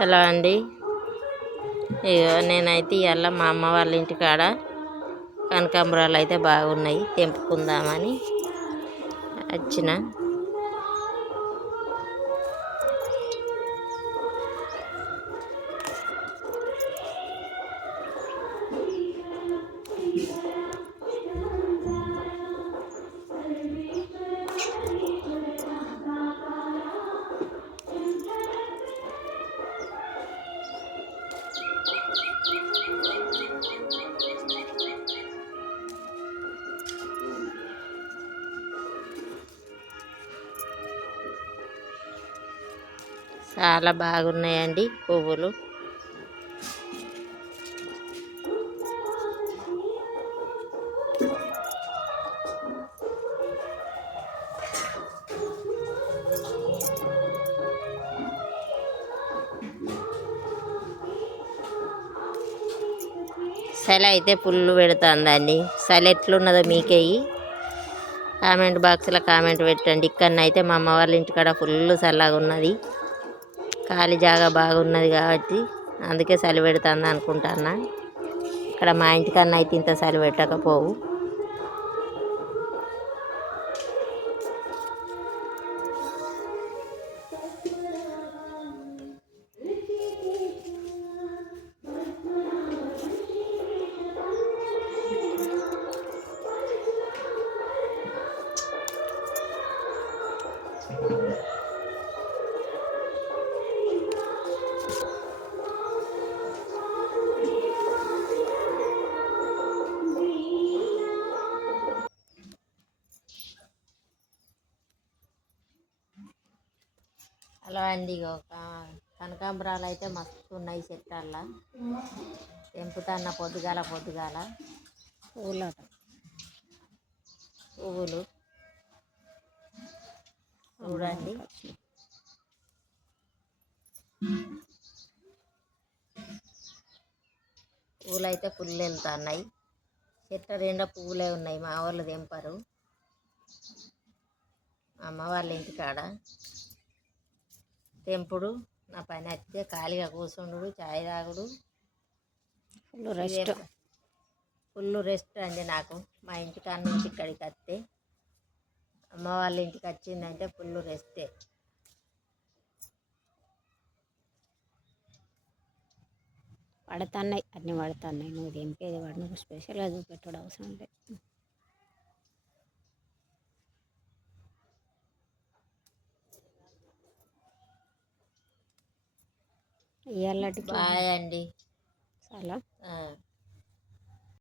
Hello అండి. ఇగో నేనైతే ఇవాళ మా అమ్మ వాళ్ళ ఇంటికాడ కనకాంబరాలు అయితే బాగున్నాయి, తెంపుకుందామని వచ్చిన. చాలా బాగున్నాయండి పువ్వులు. చలి అయితే పుల్లు పెడుతుందండి. చలి ఎట్లున్నదో మీకేయి కామెంట్ బాక్స్లో కామెంట్ పెట్టండి. ఇక్కడనైతే మా అమ్మ వాళ్ళ ఇంటికాడ ఫుల్ చల్లగా ఉన్నది. ఖాళీ జాగా బాగున్నది కాబట్టి అందుకే చలి పెడుతుంది అనుకుంటున్నా. ఇక్కడ మా ఇంటికన్నా అయితే ఇంత చలి పెట్టకపోవు. హలో అండి. ఒక కనకాంబరాలు అయితే మస్తు ఉన్నాయి చెట్టాల్లో. తెంపుతాన్న పొద్దుగాల పువ్వులు చూడండి. పువ్వులు అయితే ఫుల్ వెళ్తున్నాయి. చెట్ల నిండా పువ్వులే ఉన్నాయి. మా వాళ్ళు తెంపరు. అమ్మ వాళ్ళ ఇంటికాడ తెంపుడు నా పని అయితే ఖాళీగా కూర్చుండు, చాయ్ తాగుడు, ఫుల్ రెస్ట్ అండి నాకు. మా ఇంటికాడ నుంచి ఇక్కడికి వస్తే, అమ్మ వాళ్ళ ఇంటికి వచ్చిందంటే ఫుల్ రెస్టే. పడుతున్నాయి, అన్నీ పడుతున్నాయి. నువ్వు తెంపేది వాడు, నువ్వు స్పెషల్గా చూపెట్టడం అవసరం లేదు. ఇవాళ బాయ్ అండి. చాలా